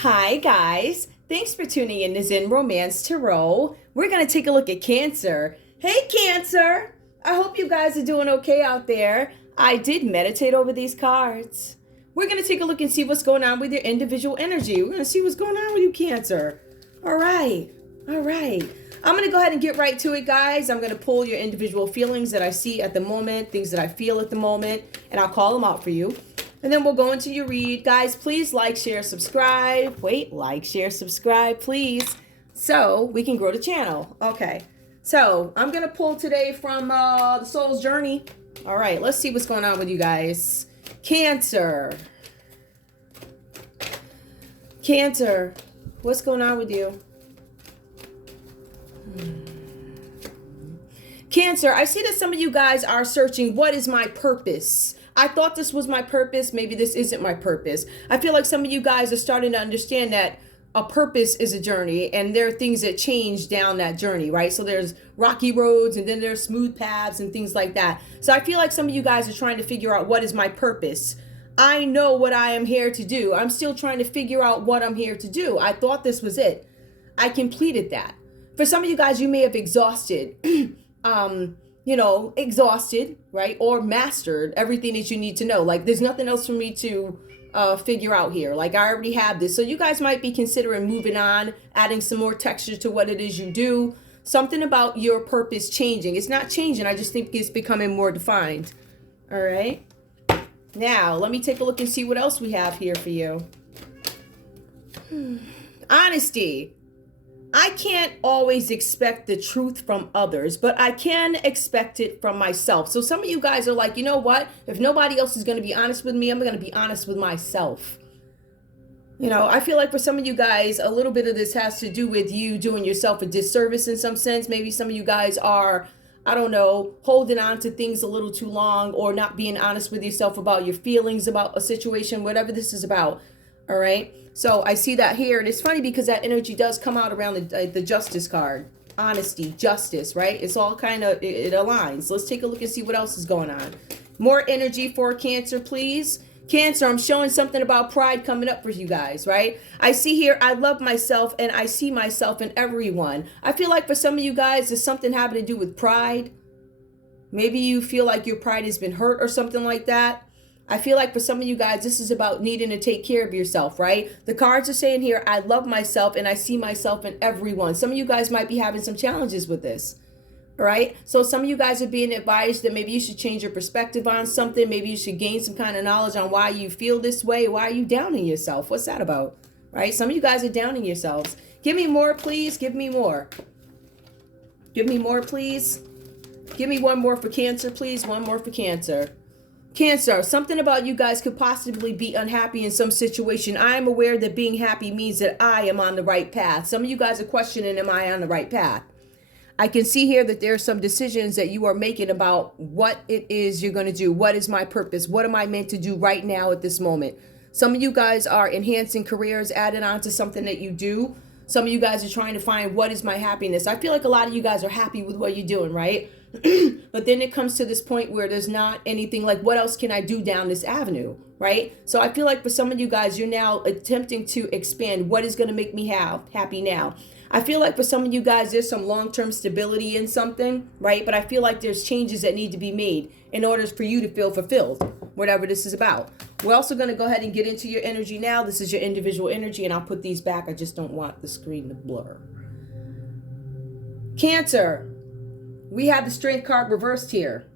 Hi, guys. Thanks for tuning in to Zen Romance Tarot. We're going to take a look at Cancer. Hey, Cancer. I hope you guys are doing okay out there. I did meditate over these cards. We're going to take a look and see what's going on with your individual energy. We're going to see what's going on with you, Cancer. All right. All right. I'm going to go ahead and get right to it, guys. I'm going to pull your individual feelings that I see at the moment, things that I feel at the moment, and I'll call them out for you. And then we'll go into your read. Guys, please like, share, subscribe. Wait, like, share, subscribe, please. So we can grow the channel. Okay. So I'm going to pull today from the Soul's Journey. All right, let's see what's going on with you guys. Cancer. Cancer. What's going on with you? Cancer, I see that some of you guys are searching, what is my purpose? I thought this was my purpose. Maybe this isn't my purpose. I feel like some of you guys are starting to understand that a purpose is a journey and there are things that change down that journey, right? So there's rocky roads and then there's smooth paths and things like that. So I feel like some of you guys are trying to figure out what is my purpose. I know what I am here to do. I'm still trying to figure out what I'm here to do. I thought this was it. I completed that. For some of you guys, you may have exhausted exhausted, right? Or mastered everything that you need to know. Like there's nothing else for me to figure out here. Like I already have this. So you guys might be considering moving on, adding some more texture to what it is you do. Something about your purpose changing. It's not changing. I just think it's becoming more defined. All right. Now, let me take a look and see what else we have here for you. Honesty. I can't always expect the truth from others, but I can expect it from myself. So some of you guys are like, you know what? If nobody else is going to be honest with me, I'm going to be honest with myself. You know, I feel like for some of you guys, a little bit of this has to do with you doing yourself a disservice in some sense. Maybe some of you guys are, I don't know, holding on to things a little too long or not being honest with yourself about your feelings about a situation, whatever this is about. All right. So I see that here. And it's funny because that energy does come out around the justice card. Honesty, justice, right? It's all kind of, it aligns. Let's take a look and see what else is going on. More energy for Cancer, please. Cancer, I'm showing something about pride coming up for you guys, right? I see here, I love myself and I see myself in everyone. I feel like for some of you guys, there's something having to do with pride. Maybe you feel like your pride has been hurt or something like that. I feel like for some of you guys, this is about needing to take care of yourself, right? The cards are saying here, I love myself and I see myself in everyone. Some of you guys might be having some challenges with this, all right? So some of you guys are being advised that maybe you should change your perspective on something. Maybe you should gain some kind of knowledge on why you feel this way. Why are you downing yourself? What's that about, right? Some of you guys are downing yourselves. Give me more, please. Give me more. Give me more, please. Give me one more for Cancer, please. One more for Cancer. Cancer, something about you guys could possibly be unhappy in some situation. I am aware that being happy means that I am on the right path. Some of you guys are questioning, am I on the right path? I can see here that there are some decisions that you are making about what it is you're going to do. What is my purpose? What am I meant to do right now at this moment? Some of you guys are enhancing careers, adding on to something that you do. Some of you guys are trying to find what is my happiness. I feel like a lot of you guys are happy with what you're doing, right? But then it comes to this point where there's not anything like, what else can I do down this avenue, right? So I feel like for some of you guys, you're now attempting to expand what is going to make me happy now. I feel like for some of you guys, there's some long-term stability in something, right? But I feel like there's changes that need to be made in order for you to feel fulfilled, whatever this is about. We're also going to go ahead and get into your energy now. This is your individual energy, and I'll put these back. I just don't want the screen to blur. Cancer. We have the Strength card reversed here.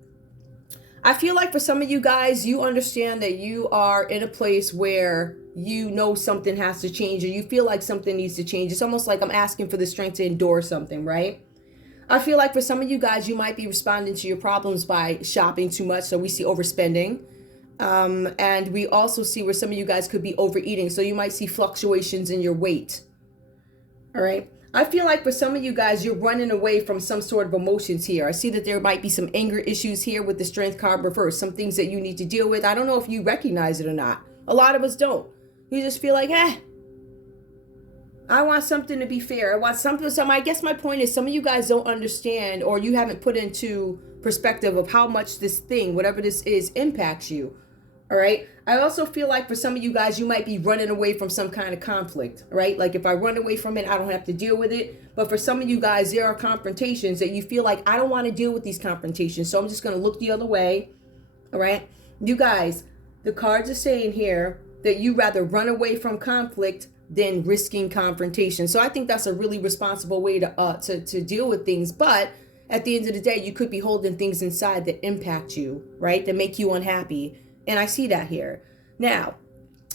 I feel like for some of you guys, you understand that you are in a place where you know something has to change or you feel like something needs to change. It's almost like I'm asking for the strength to endure something, right? I feel like for some of you guys, you might be responding to your problems by shopping too much. So we see overspending. And we also see where some of you guys could be overeating. So you might see fluctuations in your weight. All right. I feel like for some of you guys, you're running away from some sort of emotions here. I see that there might be some anger issues here with the Strength card reversed, some things that you need to deal with. I don't know if you recognize it or not. A lot of us don't. You just feel like, I want something to be fair. I want something. I guess my point is some of you guys don't understand or you haven't put into perspective of how much this thing, whatever this is, impacts you. All right. I also feel like for some of you guys, you might be running away from some kind of conflict, right? Like if I run away from it, I don't have to deal with it. But for some of you guys, there are confrontations that you feel like I don't want to deal with these confrontations. So I'm just going to look the other way. All right. You guys, the cards are saying here that you rather run away from conflict than risking confrontation. So I think that's a really responsible way to deal with things. But at the end of the day, you could be holding things inside that impact you, right? That make you unhappy. And I see that here. Now,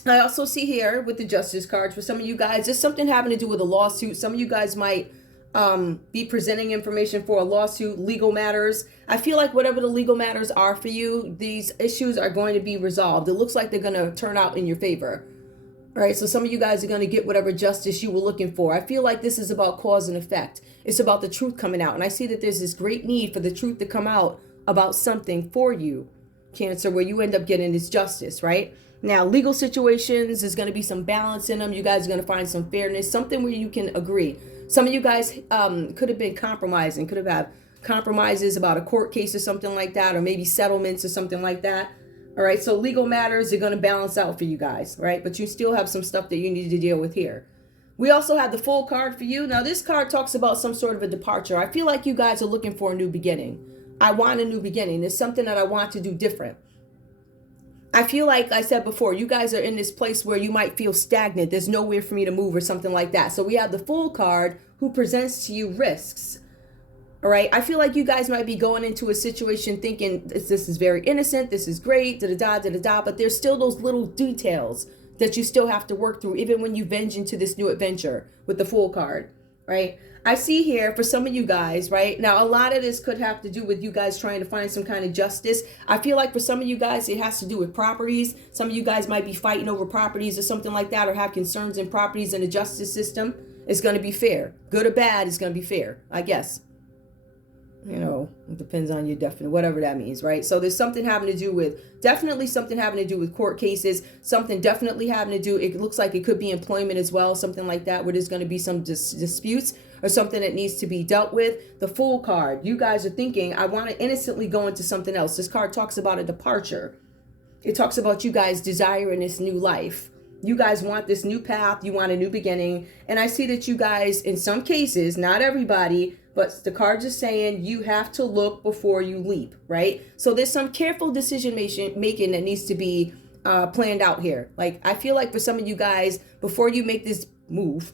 I also see here with the Justice cards, for some of you guys, there's something having to do with a lawsuit. Some of you guys might be presenting information for a lawsuit, legal matters. I feel like whatever the legal matters are for you, these issues are going to be resolved. It looks like they're going to turn out in your favor. All right, so some of you guys are going to get whatever justice you were looking for. I feel like this is about cause and effect. It's about the truth coming out. And I see that there's this great need for the truth to come out about something for you, Cancer, where you end up getting this justice, right? Now, legal situations, there's going to be some balance in them. You guys are going to find some fairness, something where you can agree. Some of you guys could have been compromising, could have had compromises about a court case or something like that, or maybe settlements or something like that. All right, so legal matters are going to balance out for you guys, right? But you still have some stuff that you need to deal with here. We also have the Fool card for you. Now, this card talks about some sort of a departure. I feel like you guys are looking for a new beginning. I want a new beginning. There's something that I want to do different. I feel like I said before, you guys are in this place where you might feel stagnant. There's nowhere for me to move or something like that. So we have the Fool card who presents to you risks. All right. I feel like you guys might be going into a situation thinking this is very innocent. This is great. Da-da-da. But there's still those little details that you still have to work through, even when you venture into this new adventure with the Fool card. Right. I see here for some of you guys, right now, a lot of this could have to do with you guys trying to find some kind of justice. I feel like for some of you guys, it has to do with properties. Some of you guys might be fighting over properties or something like that, or have concerns in properties in the justice system. It's going to be fair. Good or bad, it's going to be fair, I guess. You know, it depends on your definition, whatever that means, right? So there's something having to do with, definitely something having to do with court cases, something definitely having to do, it looks like it could be employment as well, something like that, where there's going to be some disputes or something that needs to be dealt with. The Fool card, you guys are thinking, I want to innocently go into something else. This card talks about a departure. It talks about you guys desiring this new life. You guys want this new path. You want a new beginning. And I see that you guys, in some cases, not everybody, but the cards are saying you have to look before you leap, right? So there's some careful decision making that needs to be planned out here. Like, I feel like for some of you guys, before you make this move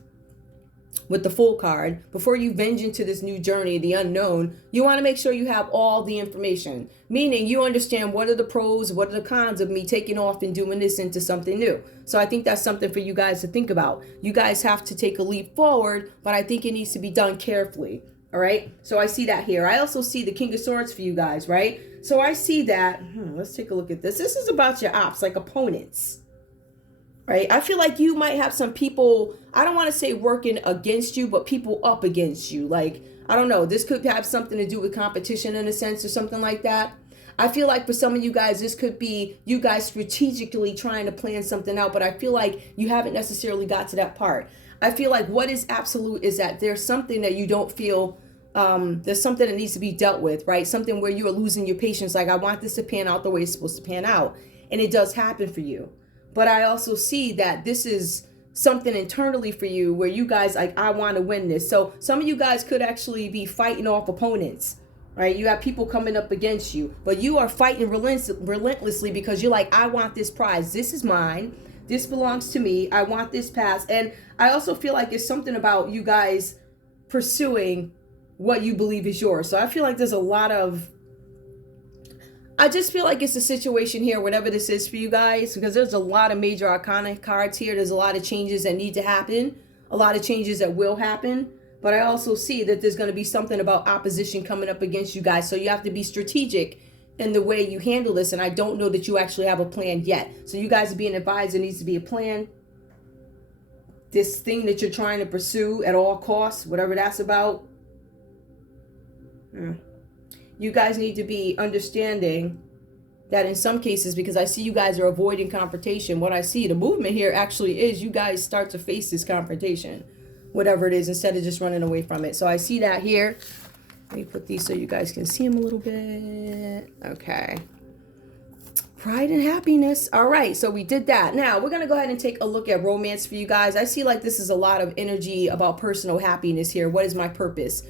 with the Fool card, before you venture into this new journey, the unknown, you want to make sure you have all the information. Meaning you understand what are the pros, what are the cons of me taking off and doing this into something new. So I think that's something for you guys to think about. You guys have to take a leap forward, but I think it needs to be done carefully. All right. So I see that here. I also see the King of Swords for you guys, right? So I see that. Let's take a look at this. This is about your ops, like opponents, right? I feel like you might have some people, I don't want to say working against you, but people up against you. Like, I don't know. This could have something to do with competition in a sense or something like that. I feel like for some of you guys, this could be you guys strategically trying to plan something out, but I feel like you haven't necessarily got to that part. I feel like what is absolute is that there's something that you don't feel, there's something that needs to be dealt with, right? Something where you are losing your patience. Like, I want this to pan out the way it's supposed to pan out. And it does happen for you. But I also see that this is something internally for you where you guys, like, I want to win this. So some of you guys could actually be fighting off opponents, right? You have people coming up against you, but you are fighting relentlessly because you're like, I want this prize. This is mine. This belongs to me. I want this pass. And I also feel like it's something about you guys pursuing what you believe is yours. So I feel like there's a lot of, I just feel like it's a situation here, whatever this is for you guys, because there's a lot of major arcana cards here. There's a lot of changes that need to happen, a lot of changes that will happen. But I also see that there's going to be something about opposition coming up against you guys. So you have to be strategic in the way you handle this. And I don't know that you actually have a plan yet. So you guys are being advised there needs to be a plan. This thing that you're trying to pursue at all costs, whatever that's about. You guys need to be understanding that in some cases, because I see you guys are avoiding confrontation, what I see, the movement here actually is you guys start to face this confrontation, whatever it is, instead of just running away from it. So I see that here. Let me put these so you guys can see them a little bit. Okay. Pride and happiness. All right, so we did that. Now we're going to go ahead and take a look at romance for you guys. I see like this is a lot of energy about personal happiness here. What is my purpose?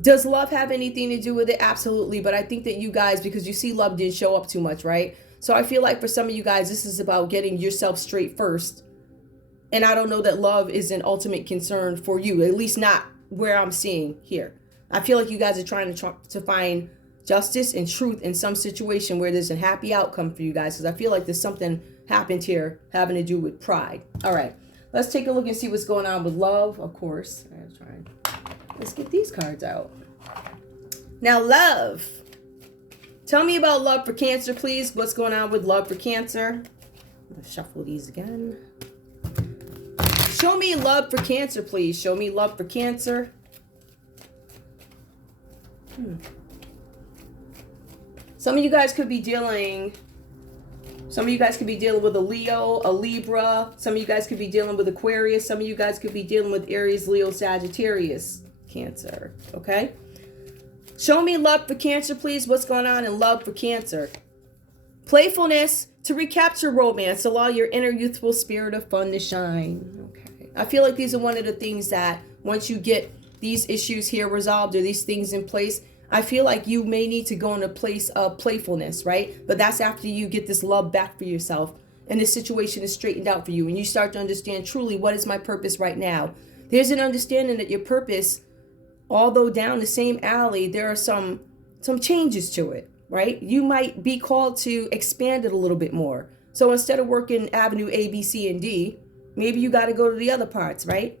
Does love have anything to do with it? Absolutely. But I think that you guys, because you see love didn't show up too much, right? So I feel like for some of you guys, this is about getting yourself straight first. And I don't know that love is an ultimate concern for you, at least not where I'm seeing here. I feel like you guys are trying to find justice and truth in some situation where there's a happy outcome for you guys, because I feel like there's something happened here having to do with pride. All right, let's take a look and see what's going on with love, of course. Let's get these cards out. Now, love. Tell me about love for Cancer, please. What's going on with love for Cancer? Let's shuffle these again. Show me love for Cancer, please. Show me love for Cancer. Some of you guys could be dealing with a Leo, a Libra. Some of you guys could be dealing with Aquarius. Some of you guys could be dealing with Aries, Leo, Sagittarius, Cancer. Okay? Show me love for Cancer, please. What's going on in love for Cancer? Playfulness to recapture romance. Allow your inner youthful spirit of fun to shine. Okay. I feel like these are one of the things that once you get these issues here resolved or these things in place, I feel like you may need to go in a place of playfulness, right? But that's after you get this love back for yourself and the situation is straightened out for you and you start to understand truly what is my purpose right now. There's an understanding that your purpose, although down the same alley, there are some changes to it, right? You might be called to expand it a little bit more. So instead of working Avenue A, B, C, and D, maybe you got to go to the other parts, right?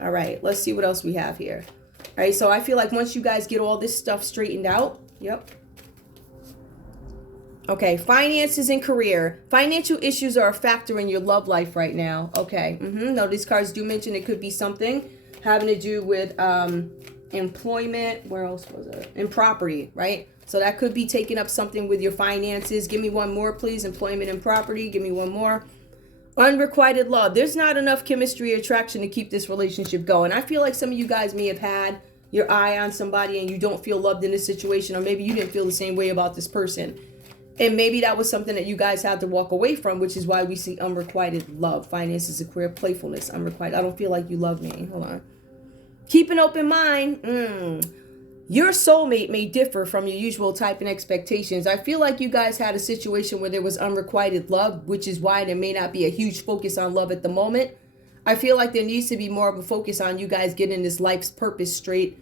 All right, let's see what else we have here. All right, so I feel like once you guys get all this stuff straightened out, yep. Okay, finances and career. Financial issues are a factor in your love life right now. Okay, no, these cards do mention it could be something having to do with employment. Where else was it? And property, right? So that could be taking up something with your finances. Give me one more, please. Employment and property. Give me one more. Unrequited love. There's not enough chemistry or attraction to keep this relationship going. I feel like some of you guys may have had your eye on somebody and you don't feel loved in this situation, or maybe you didn't feel the same way about this person. And maybe that was something that you guys had to walk away from, which is why we see unrequited love. Finances, a career, playfulness, unrequited. I don't feel like you love me. Hold on. Keep an open mind. Your soulmate may differ from your usual type and expectations. I feel like you guys had a situation where there was unrequited love, which is why there may not be a huge focus on love at the moment. I feel like there needs to be more of a focus on you guys getting this life's purpose straight,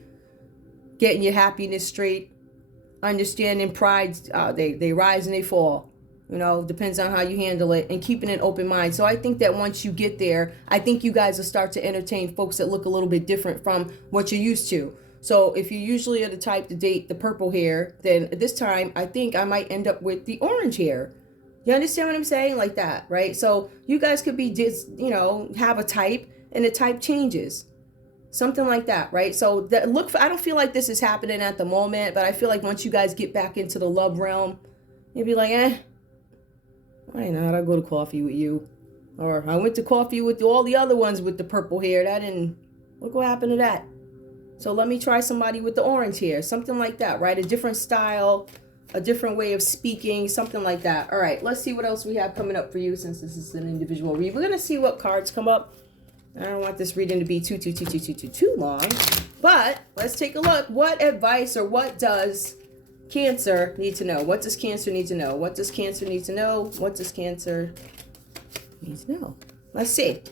getting your happiness straight, understanding pride. They rise and they fall. You know, depends on how you handle it, and keeping an open mind. So I think that once you get there, I think you guys will start to entertain folks that look a little bit different from what you're used to. So if you usually are the type to date the purple hair, then this time I think I might end up with the orange hair. You understand what I'm saying? Like that, right? So you guys could be just, have a type and the type changes. Something like that, right? So that I don't feel like this is happening at the moment, but I feel like once you guys get back into the love realm, you'll be like, why not? I'll go to coffee with you. Or I went to coffee with all the other ones with the purple hair. Look what happened to that. So let me try somebody with the orange hair. Something like that, right? A different style, a different way of speaking, something like that. All right, let's see what else we have coming up for you since this is an individual read. We're going to see what cards come up. I don't want this reading to be too long. But let's take a look. What advice or what does Cancer need to know? What does Cancer need to know? What does Cancer need to know? What does Cancer need to know? Let's see.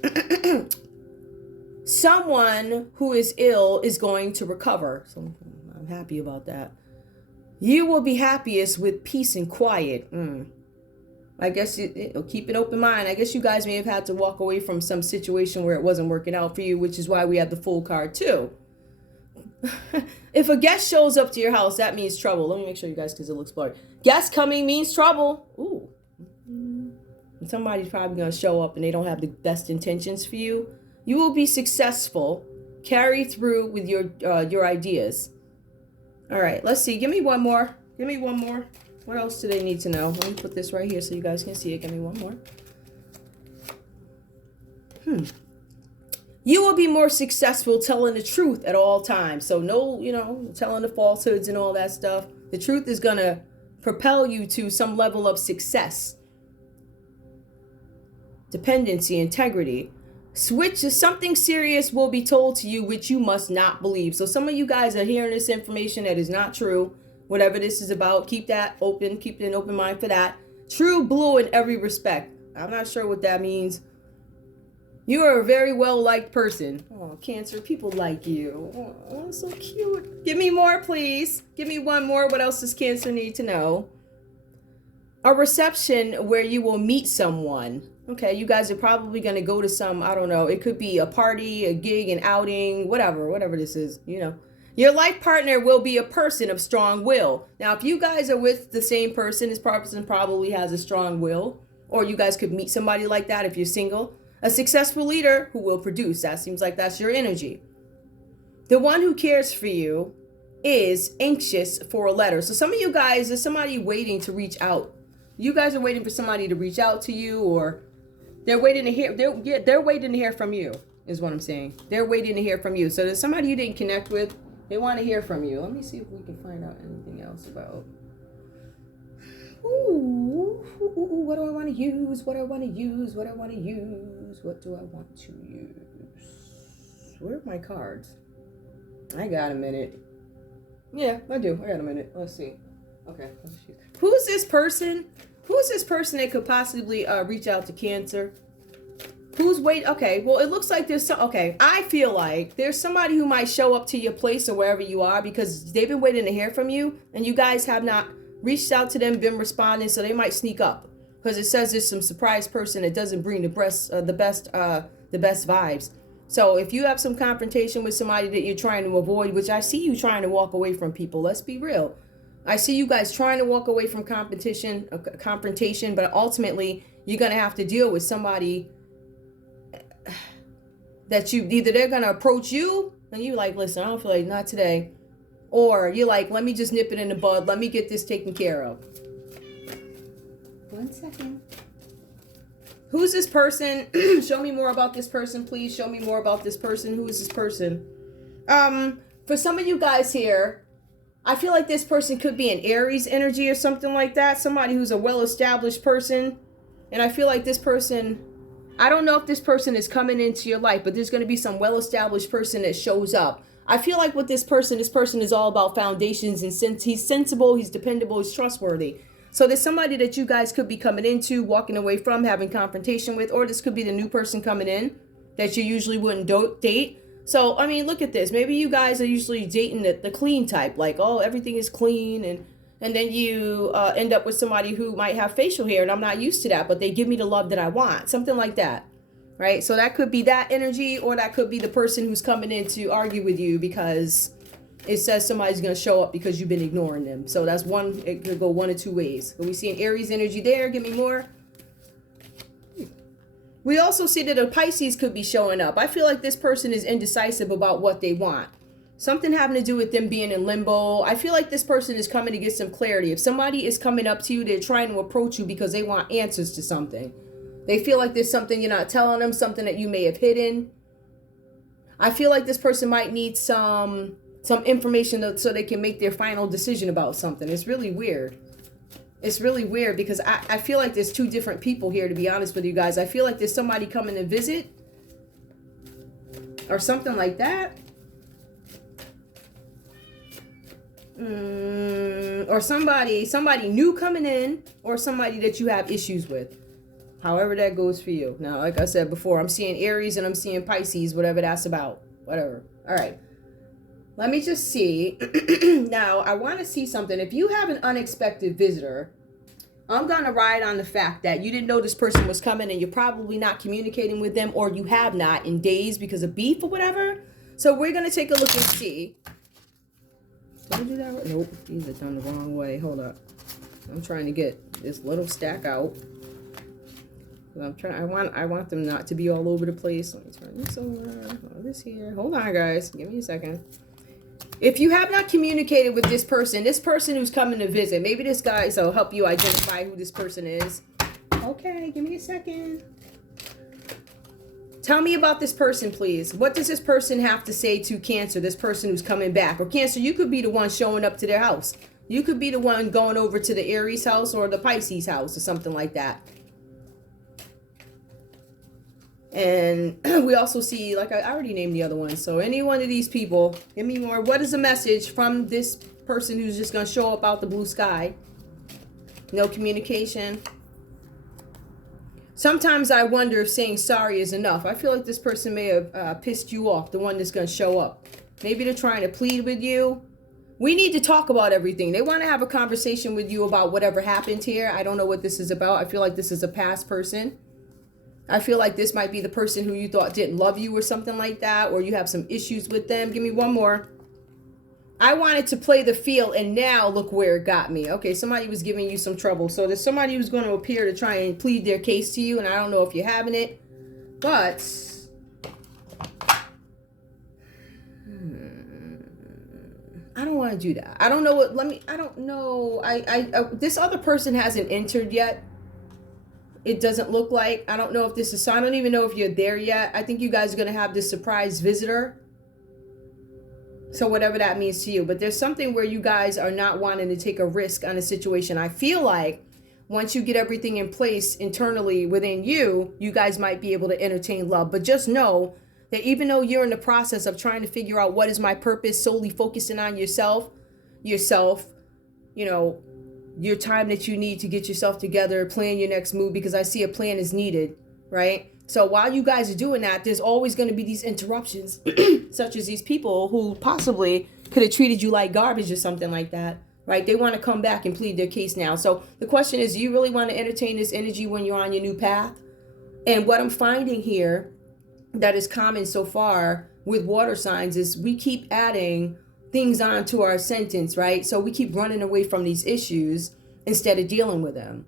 Someone who is ill is going to recover. So I'm happy about that. You will be happiest with peace and quiet. I guess keep an open mind. I guess you guys may have had to walk away from some situation where it wasn't working out for you, which is why we have the Fool card too. If a guest shows up to your house, that means trouble. Let me make sure you guys, because it looks blurry. Guest coming means trouble. Ooh. And somebody's probably going to show up and they don't have the best intentions for you. You will be successful. Carry through with your ideas. All right, let's see. Give me one more. Give me one more. What else do they need to know? Let me put this right here so you guys can see it. Give me one more. You will be more successful telling the truth at all times. So no, telling the falsehoods and all that stuff. The truth is going to propel you to some level of success, dependency, integrity. Something serious will be told to you which you must not believe. So some of you guys are hearing this information that is not true. Whatever this is about, keep that open. Keep an open mind for that. True blue in every respect. I'm not sure what that means. You are a very well-liked person. Oh, Cancer, people like you. Oh, so cute. Give me more, please. Give me one more. What else does Cancer need to know? A reception where you will meet someone. Okay, you guys are probably going to go to some, I don't know, it could be a party, a gig, an outing, whatever this is, you know. Your life partner will be a person of strong will. Now, if you guys are with the same person, this person probably has a strong will, or you guys could meet somebody like that if you're single. A successful leader who will produce. That seems like that's your energy. The one who cares for you is anxious for a letter. So some of you guys, there's somebody waiting to reach out. You guys are waiting for somebody to reach out to you, or they're waiting to hear. They're waiting to hear from you, is what I'm saying. They're waiting to hear from you. So there's somebody you didn't connect with. They want to hear from you. Let me see if we can find out anything else about. Ooh, what do I want to use? What do I want to use? What do I want to use? What do I want to use? Where are my cards? I got a minute. Yeah, I do. I got a minute. Let's see. Okay. Who's this person? Who's this person that could possibly reach out to Cancer? Who's wait? Okay, well, it looks like there's some. Okay, I feel like there's somebody who might show up to your place or wherever you are because they've been waiting to hear from you, and you guys have not reached out to them, been responding, so they might sneak up because it says there's some surprise person that doesn't bring the best vibes. So if you have some confrontation with somebody that you're trying to avoid, which I see you trying to walk away from people, let's be real. I see you guys trying to walk away from confrontation, but ultimately you're going to have to deal with somebody that either they're going to approach you and you like, listen, I don't feel like not today. Or you're like, let me just nip it in the bud. Let me get this taken care of. 1 second. Who's this person? Show me more about this person, please. Show me more about this person. Who is this person? For some of you guys here, I feel like this person could be an Aries energy or something like that. Somebody who's a well-established person. And I feel like this person, I don't know if this person is coming into your life, but there's going to be some well-established person that shows up. I feel like with this person is all about foundations, and since he's sensible, he's dependable, he's trustworthy. So there's somebody that you guys could be coming into, walking away from, having confrontation with, or this could be the new person coming in that you usually wouldn't date. So, I mean, look at this. Maybe you guys are usually dating the clean type, like, oh, everything is clean, and then you end up with somebody who might have facial hair, and I'm not used to that, but they give me the love that I want, something like that. Right? So that could be that energy, or that could be the person who's coming in to argue with you because it says somebody's going to show up because you've been ignoring them. So that's one, it could go one of two ways. So we see an Aries energy there. Give me more. We also see that a Pisces could be showing up. I feel like this person is indecisive about what they want. Something having to do with them being in limbo. I feel like this person is coming to get some clarity. If somebody is coming up to you, they're trying to approach you because they want answers to something. They feel like there's something you're not telling them, something that you may have hidden. I feel like this person might need some information so they can make their final decision about something. It's really weird. It's really weird because I feel like there's two different people here, to be honest with you guys. I feel like there's somebody coming to visit or something like that. Or somebody new coming in, or somebody that you have issues with. However that goes for you. Now, like I said before, I'm seeing Aries and I'm seeing Pisces, whatever that's about. Whatever. All right. Let me just see. Now, I want to see something. If you have an unexpected visitor, I'm going to ride on the fact that you didn't know this person was coming and you're probably not communicating with them, or you have not in days because of beef or whatever. So we're going to take a look and see. Did I do that right? Nope. These are done the wrong way. Hold up. I'm trying to get this little stack out. I want them not to be all over the place. Let me turn this over. This here. Hold on, guys. Give me a second. If you have not communicated with this person who's coming to visit, maybe this guy, so help you identify who this person is. Okay, give me a second. Tell me about this person, please. What does this person have to say to Cancer, this person who's coming back? Or Cancer, you could be the one showing up to their house. You could be the one going over to the Aries house or the Pisces house or something like that. And we also see, like I already named the other one. So any one of these people, give me more. What is the message from this person who's just going to show up out the blue sky? No communication. Sometimes I wonder if saying sorry is enough. I feel like this person may have pissed you off, the one that's going to show up. Maybe they're trying to plead with you. We need to talk about everything. They want to have a conversation with you about whatever happened here. I don't know what this is about. I feel like this is a past person. I feel like this might be the person who you thought didn't love you or something like that, or you have some issues with them. Give me one more. I wanted to play the field, and now look where it got me. Okay, somebody was giving you some trouble. So there's somebody who's going to appear to try and plead their case to you, and I don't know if you're having it, but I don't want to do that. I don't know what, I don't know. This other person hasn't entered yet. It doesn't look like. I don't know if this is, so I don't even know if you're there yet. I think you guys are going to have this surprise visitor. So whatever that means to you. But there's something where you guys are not wanting to take a risk on a situation. I feel like once you get everything in place internally within you, you guys might be able to entertain love. But just know that even though you're in the process of trying to figure out what is my purpose, solely focusing on yourself, you know, your time that you need to get yourself together, plan your next move, because I see a plan is needed, right? So while you guys are doing that, there's always going to be these interruptions, such as these people who possibly could have treated you like garbage or something like that, right? They want to come back and plead their case now. So the question is, do you really want to entertain this energy when you're on your new path? And what I'm finding here that is common so far with water signs is we keep adding things onto our sentence, right? So we keep running away from these issues instead of dealing with them.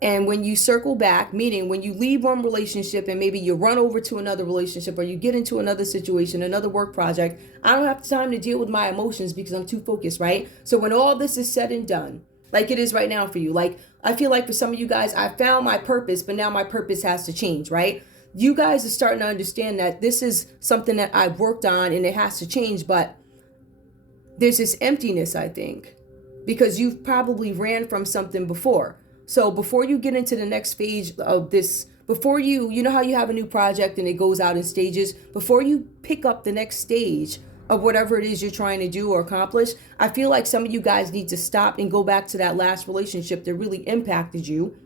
And when you circle back, meaning when you leave one relationship and maybe you run over to another relationship or you get into another situation, another work project, I don't have time to deal with my emotions because I'm too focused, right? So when all this is said and done, like it is right now for you, like I feel like for some of you guys, I found my purpose, but now my purpose has to change, right? You guys are starting to understand that this is something that I've worked on and it has to change, but there's this emptiness, I think, because you've probably ran from something before. So before you get into the next phase of this, before you know how you have a new project and it goes out in stages, before you pick up the next stage of whatever it is you're trying to do or accomplish, I feel like some of you guys need to stop and go back to that last relationship that really impacted you.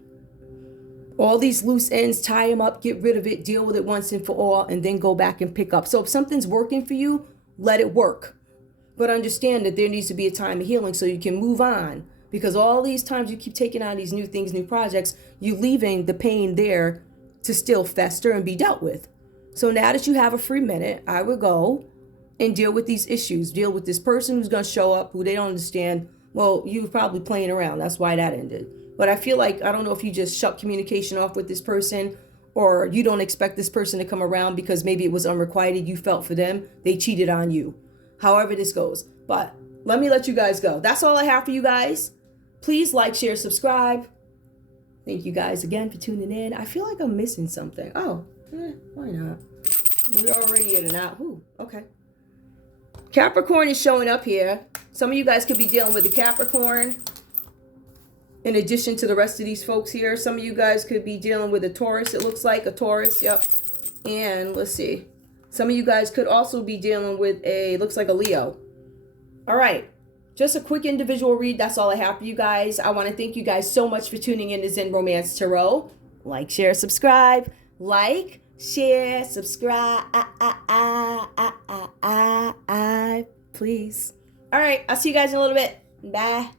All these loose ends, tie them up, get rid of it, deal with it once and for all, and then go back and pick up. So if something's working for you, let it work. But understand that there needs to be a time of healing so you can move on. Because all these times you keep taking on these new things, new projects, you're leaving the pain there to still fester and be dealt with. So now that you have a free minute, I would go and deal with these issues. Deal with this person who's going to show up, who they don't understand. Well, you were probably playing around. That's why that ended. But I feel like, I don't know if you just shut communication off with this person, or you don't expect this person to come around because maybe it was unrequited. You felt for them. They cheated on you. However this goes. But let me let you guys go. That's all I have for you guys. Please like, share, subscribe. Thank you guys again for tuning in. I feel like I'm missing something. Oh, why not? We're already at an hour. Ooh, okay. Capricorn is showing up here. Some of you guys could be dealing with a Capricorn. In addition to the rest of these folks here. Some of you guys could be dealing with a Taurus. It looks like a Taurus. Yep. And let's see. Some of you guys could also be dealing with looks like a Leo. All right. Just a quick individual read. That's all I have for you guys. I want to thank you guys so much for tuning in to Zen Romance Tarot. Like, share, subscribe. Like, share, subscribe. Please. All right. I'll see you guys in a little bit. Bye.